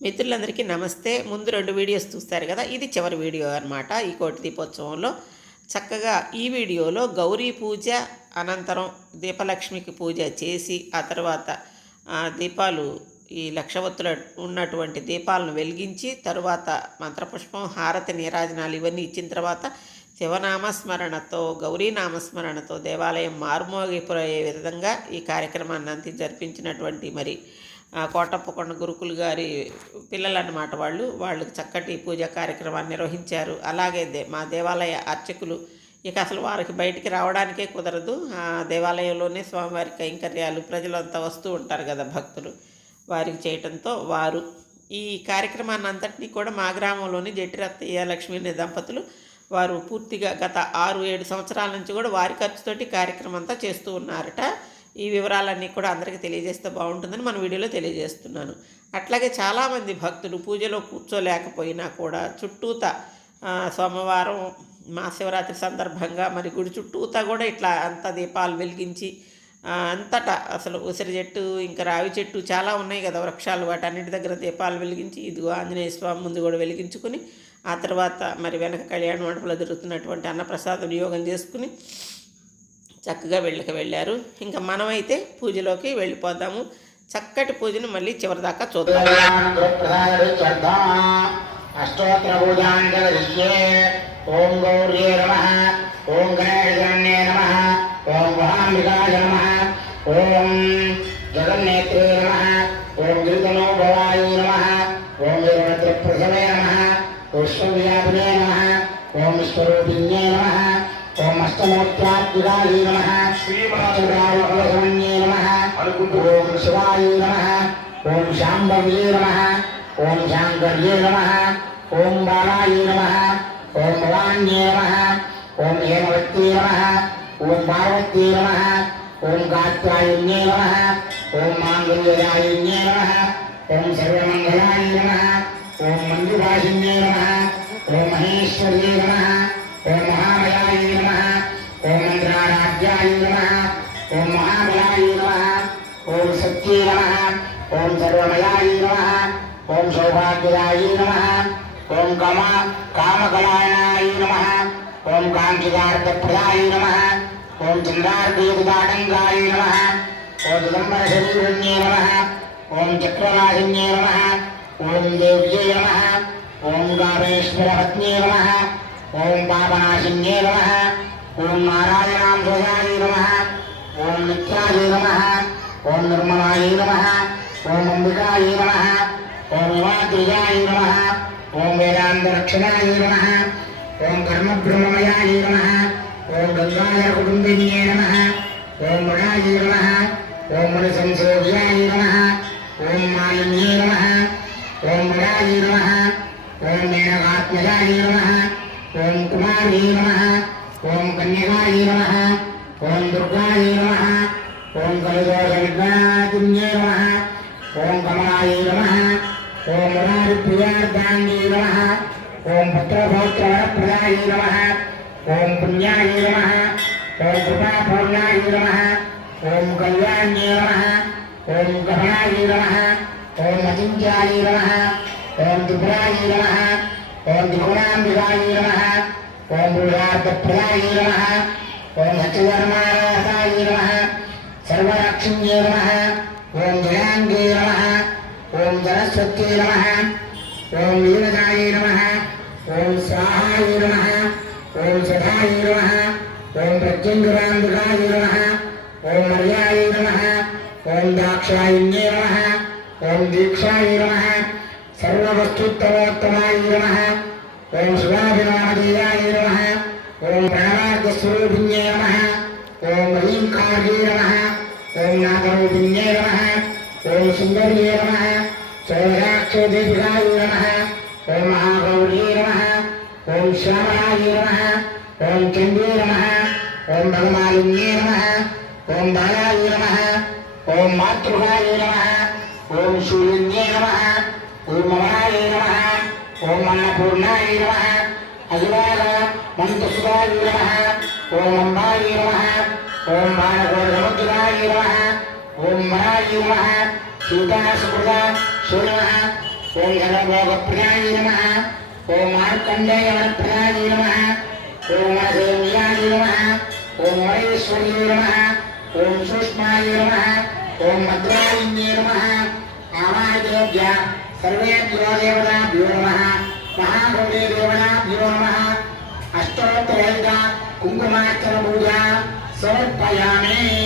మిత్రులందరికీ నమస్తే. ముందు రెండు వీడియోస్ చూస్తారు కదా ఇది చివరి వీడియో అనమాట ఈ కోటి దీపోత్సవంలో. చక్కగా ఈ వీడియోలో గౌరీ పూజ అనంతరం దీపలక్ష్మికి పూజ చేసి ఆ తర్వాత దీపాలు ఈ లక్షవత్తుల ఉన్నటువంటి దీపాలను వెలిగించి తరువాత మంత్రపుష్పం హారతి నీరాజనాలు ఇవన్నీ ఇచ్చిన తర్వాత శివనామస్మరణతో గౌరీ నామస్మరణతో దేవాలయం మారుమోగిపోయే విధంగా ఈ కార్యక్రమాన్ని అంతి జరిపించినటువంటి మరి కోటప్పకొండ గురుకులు గారి పిల్లలు అన్నమాట వాళ్ళు. వాళ్ళు చక్కటి పూజ కార్యక్రమాన్ని నిర్వహించారు. అలాగే దే మా దేవాలయ అర్చకులు. ఇక అసలు వారికి బయటికి రావడానికే కుదరదు. ఆ దేవాలయంలోనే స్వామివారి కైంకర్యాలు ప్రజలంతా వస్తూ ఉంటారు కదా భక్తులు. వారికి చేయటంతో వారు. ఈ కార్యక్రమాన్ని అంతటినీ కూడా మా గ్రామంలోని జటిరత్తయ్య లక్ష్మీ దంపతులు వారు పూర్తిగా గత ఆరు ఏడు సంవత్సరాల నుంచి కూడా వారి ఖర్చుతోటి కార్యక్రమం అంతా చేస్తూ ఉన్నారట. ఈ వివరాలన్నీ కూడా అందరికీ తెలియజేస్తే బాగుంటుందని మన వీడియోలో తెలియజేస్తున్నాను. అట్లాగే చాలామంది భక్తులు పూజలో కూర్చోలేకపోయినా కూడా చుట్టూత సోమవారం మహాశివరాత్రి సందర్భంగా మరి గుడి చుట్టూతా కూడా ఇట్లా అంత దీపాలు వెలిగించి అంతటా అసలు ఉసిరి చెట్టు ఇంకా రావి చెట్టు చాలా ఉన్నాయి కదా వృక్షాలు. వాటన్నిటి దగ్గర దీపాలు వెలిగించి ఇదిగో ఆంజనేయ స్వామి ముందు కూడా వెలిగించుకుని ఆ తర్వాత మరి వెనక కళ్యాణ మండపంలో జరుగుతున్నటువంటి అన్నప్రసాద వినియోగం చేసుకుని చక్కగా వెళ్ళక వెళ్ళారు ఇంకా మనమైతే పూజలోకి వెళ్ళిపోదాము చక్కటి పూజను మళ్ళీ చివరిదాకా చూద్దాం అష్టోత్తరభూజాంగరిష్యే ఓం గౌర్యే నమ ఓం గణేశన్యే నమ ఓం మహాంబికాయ నమ ఓం జగన్నేత్రే నమ ఓం గిరితనో భవాయ నమ ఓం వీరభద్రప్రసవే నమ పుష్పవ్యాపినే నమ ఓం విశ్వరూపిణ్యే నమ ఓం అష్టమూర్త్యాత్మికాయ నమ ఓం శివాయ నమ ఓం శాంభవ్యే నమ ఓం శాంకర్యే నమ ఓం బాలాయ నమ ఓం భవాన్యే నమ ఓం హేమవత్యే నమ ఓం పార్వత్యే నమ ఓం కాత్యాయన్యే నమ ఓం మాంగళ్యదాయన్యే నమ ఓం సర్వమంగళాయ నమ ఓం మంజుభాషిన్యే నమ ఓం మహేశ్వర్యే నమ ఓం సత్యే నమ ఓం సర్వమయాయ నమ ఓం సౌభాగ్యదాయ నమ ఓం కమ కామకళాయనాయ నమ ఓం కాంక్షికార్థప్రదాయ నమ ఓం చంద్రార్ధయుగాడంగాయ నమ ఓం చిదంబర శరీరణ్యే నమ ఓం చక్రవాసిన్యే నమ ఓం దేవ్యే నమ ఓం గామేశ్వరపత్న్యే నమ ఓం పాపనాశిన్యే నమ ఓం నారాయణాంధ్రయాయ నమ ఓం నిత్యాయ నమ ఓం నిర్మలాయ నమ ఓం అంబికాయ నమ ఓం హిమాద్రియాయ నమ ఓం వేదాంతరక్షణాయ నమ ఓం కర్మబ్రహ్మమయాయ నమ ఓం గంగాయ కుటుంబిన్యే నమ ఓం మృగాయ నమ ఓం మణి సంసేవ్యాయ నమ ఓం మాలిన్యే నమ ఓం మృగాయ నమ ఓం మేనకాత్మజాయ నమ ఓం కుమారీ నమ ఓం కన్యకాయ నమ ఓం దుర్గాయ నమ ఓం కలిదోష నమ. ఓం కమలాయ నమ. ఓం మురారిప్రియార్దాంగే నమ. ఓం పుత్రపౌత్రవరప్రదాయ నమ. ఓం పుణ్యాయ నమ. ఓం కృపాపూర్ణాయ నమ. ఓం కళ్యాణ్యే నమ. ఓం గహనాయ నమ. ఓం అచింత్యాయ నమ. ఓం త్రిపురాయ నమ. ఓం త్రిగుణాంబికాయ నమ. ఓం బృహార్థప్రదాయ నమ. ఓం సత్యధర్మారాధాయ నమ. సర్వరక్షిణ్యే నమ ఓం జయాంగే నమ ఓం సరస్వత్యే నమ ఓం వీరదాయ నమ ఓం స్వాహాయ నమ ఓం సదాయ నమ ఓం ప్రత్యంగురాంబికాయ నమ ఓం మర్యాయ నమ ఓం దాక్షాయిన్యే నమ ఓం దీక్షాయ నమ సర్వవస్తుత్తమోత్తమాయ నమ ఓం శివాభిరామదేయాయ నమ ఓం ప్రాణార్థస్వరూపిణ్యే నమ ఓం హ్రీంకార్యే నమ ఓం నాగరూపిణ్యే నమ. ఓం సుందరియే నమ. సౌరాక్షోదీర్ఘాయ నమ. ఓం మహాగౌర్యే నమ. ఓం శ్యామలాయ నమ. ఓం చంద్రే నమ. ఓం భగమాలిన్యే నమ. ఓం బాలాయ నమ. ఓం మాతృకాయ నమ. ఓం సూర్యన్యే నమ. ఓం మమనాయ నమ. ఓం అన్నపూర్ణాయ నమ. అజివాగ మంత్రసుధాయ నమ. ఓం అంబాయ నమ బాలగోరముద్రాయ నమ ఓం మరాయ నమ సీతాసుకృత శూల ఓం జగభోగప్రదాయ నమ ఓం మార్కండేయ వరప్రదాయ నమ ఓం వరదేవ్యాయ నమ ఓం వరేశ్వర్య నమ ఓం సూక్ష్మాయ నమ ఓం మద్రాయింద్య నమ ఆమాదేవ్య సర్వేభ్యో దేవతాభ్యో నమ మహాభోగే దేవతాభ్యో నమ అష్టోత్తరైక కుంకుమార్చన పూజ సమర్పయామి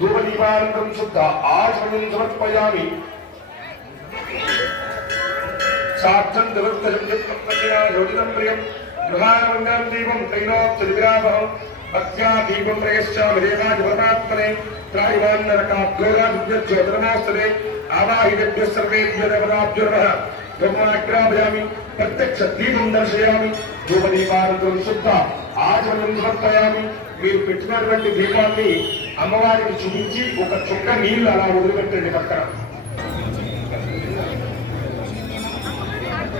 చేతితో అధ్యక్షేయండి శుద్ధ ఆశ్రమం సమర్పయామి. సార్థం దివత్తజం ప్రియం. గృహానందం దీపం తైలోత్తదివిరామహం భక్త్యా దీపం ప్రయశ్చామి దేవాది పరమాత్మనే. త్రాయివాన్నరకాభ్యోగాభ్యోజ్యోతిరమాస్తదే ఆవాహిభ్య సర్వేభ్య దేవతాభ్యో నమః. ప్రత్యక్ష దీపం దర్శయామి. ధూపదీపానందం శుద్ధ ఆచరించబడతాయని మీరు పెట్టినటువంటి దీపాన్ని అమ్మవారికి చూపించి ఒక చుక్క నీళ్ళు అలా వదిలిపెట్టండి పక్కన.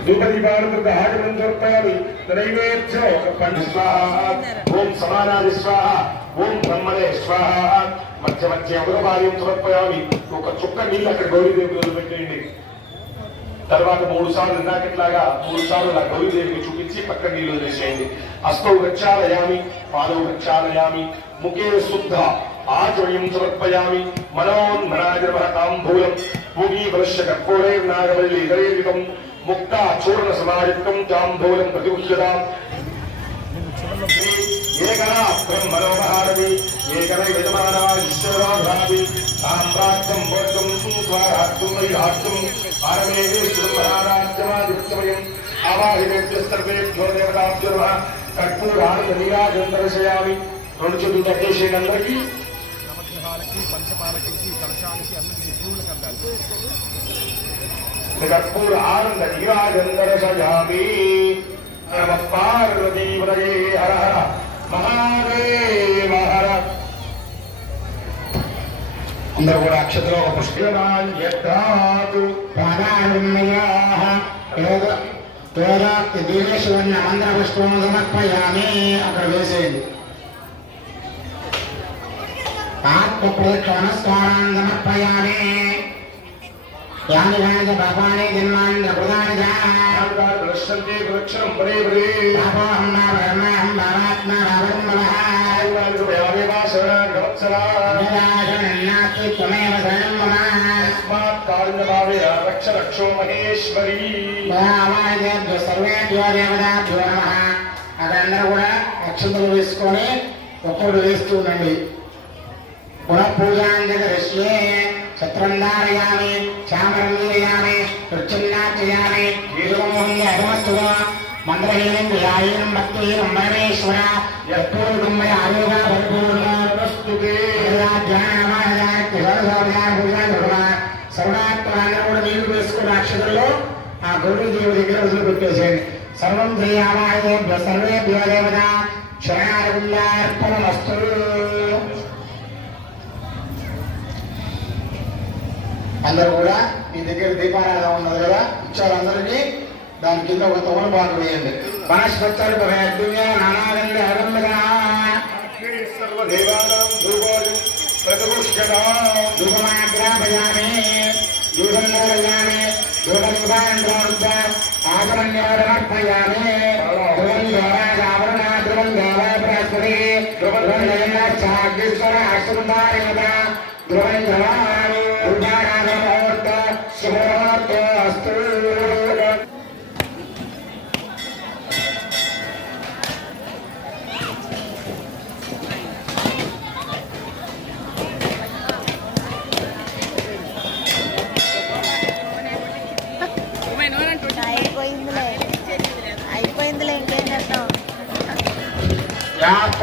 ధూపదీపానందం ఆచమనం సమర్పయామి నైవేద్యం. ఒక స్వాహ. ఓం సమానాది స్వాహ. ఓం బ్రహ్మణే స్వాహ. మధ్య మధ్య సమర్పయామి ఒక చుక్క నీళ్ళు అక్కడ గౌరీదేవి వదిలిపెట్టేయండి. తర్వాత మూడు సార్లు ఇందాకట్లాగా మూడు సార్లు నా గౌరీదేవికి చూపించి పక్క నీళ్ళు వదిలేసేయండి. అస్తౌ గచ్చాలయామి పాదౌ గచ్చాలయామి ముఖే శుద్ధ ఆచమయం సమర్పయామి మనోన్మనాయ నమః తాంబూలం కర్పూరే నాగవల్లి ఇదరేవికం ముక్త చూర్ణ సమాయుక్తం తాంబూలం ప్రతిముష్యతాం ఏకనా బ్రహ్మణోమహారవి ఏకన యజమానా ఈశ్వరాభావి సామ్రాజ్యం వర్గం స్వారాజ్యం వైరాజ్యం ఆరమే బ్రహ్మరాజ్యమాదిత్యమయం ఆవాహినేభ్య సర్వేభ్యో దేవతాభ్యో నమః కర్పూరాన్ని నీరాజం దర్శయామి రెండు చుట్టూ తగ్గేసేయండి అందరికీ కర్పూర ఆనంద నీరాజం దర్శయామి నమ పార్వతీవరయే హర హర మహాదేవ హర అందరూ కూడా అక్షతలో ఒక పుష్ప పుష్పనాన్యదాతు పాదాలున్నయాః వేద- వేదాక్తి దీనేశ్వరుని మంత్ర పుష్పం సమర్పయామి. అక్కడ వేసేయండి. ఆత్మ సమర్పయామి. యాని పాపాని జన్మాని దృశ్యంతే ప్రదక్షిణం పరే పరే. పాపోహం నా బ్రహ్మహం భావాత్మ భావం శరణాగవత్సరా తస్మాత్ రక్ష రక్షో మహేశ్వరీ దేవాలయాభ్యో సర్వేభ్యో నమ అదందరూ కూడా వేసుకొని ఒక్కడు వేస్తూ ఉండండి పునః ఛత్రం ధారయామి చామరం నీరయామి వృక్షన్నాచయామి వీరమోహం అధమస్తుగా మంత్రహీనం విలాహీనం భక్తిహీనం పరమేశ్వర యత్పూర్వం మయ ఆయోగ సర్వాత్మలందరూ కూడా నీళ్ళు వేసుకున్న అక్షరంలో ఆ దగ్గర సర్వం అందరూ కూడా మీ దగ్గర దీపారాధన ఉన్నది కదా? ఇచ్చారు అందరికీ? దాని కింద ఒక తోడు బాగా వేయండి. వనస్పత్తులు నానాగండి అగంగా సర్వదేవానాం ధూపోజం మూలయామి ధూపనివాంధ్రోద్ధ ఆగమన్యోరమర్పయామి ధ్రువం ధ్రువం దేవా బృహస్పతి ధ్రువం దేవాగ్రీశ్వర అశ్వతారేత ధ్రువం ధ్రువాణి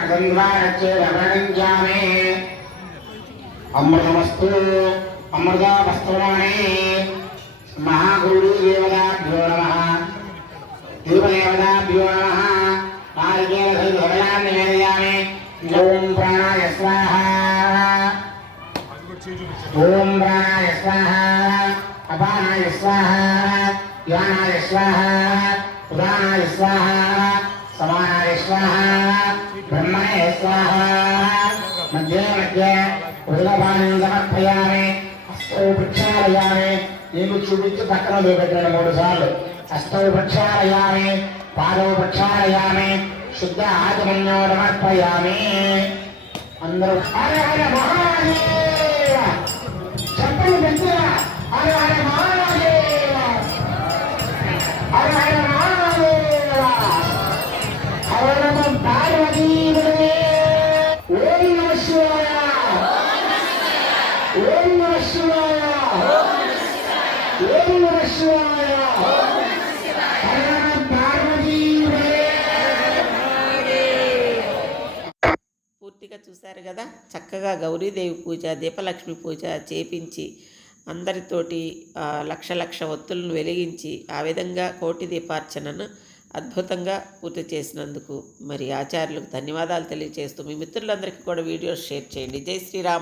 అగంధ్వారచ్చేదవరించామి అమృతమస్తు అమృతావస్తువాణి మహాగురు దేవతాభ్యో నమ దేవదేవతాభ్యో నమ నారికేలసహితభయాన్ని వేదయామి ఓం ప్రాణాయ స్వాహ ఓం ప్రాణాయ స్వాహ అపానాయ స్వాహ ధ్యానాయ స్వాహ ఉదానాయ స్వాహ. సమానాయ స్వాహ బ్రహ్మణే స్వాహ మధ్య మధ్య ఉదలపానం సమర్పయామి అస్తవు ప్రక్షాళయామి నీకు చూపించి పక్కన చూపెట్టాడు మూడు సార్లు అస్తవు ప్రక్షాళయామి పాదౌ ప్రక్షాళయామి శుద్ధ ఆచమన్యోడమర్పయామి అందరూ హర హర మహాదేవ కదా? చక్కగా గౌరీదేవి పూజ దీపలక్ష్మి పూజ చేపించి అందరితోటి లక్ష లక్ష ఒత్తులను వెలిగించి ఆ విధంగా కోటి దీపార్చనను అద్భుతంగా పూర్తి చేసినందుకు మరి ఆచార్యులకు ధన్యవాదాలు తెలియజేస్తూ మీ మిత్రులందరికీ కూడా వీడియోస్ షేర్ చేయండి. జై శ్రీరామ్.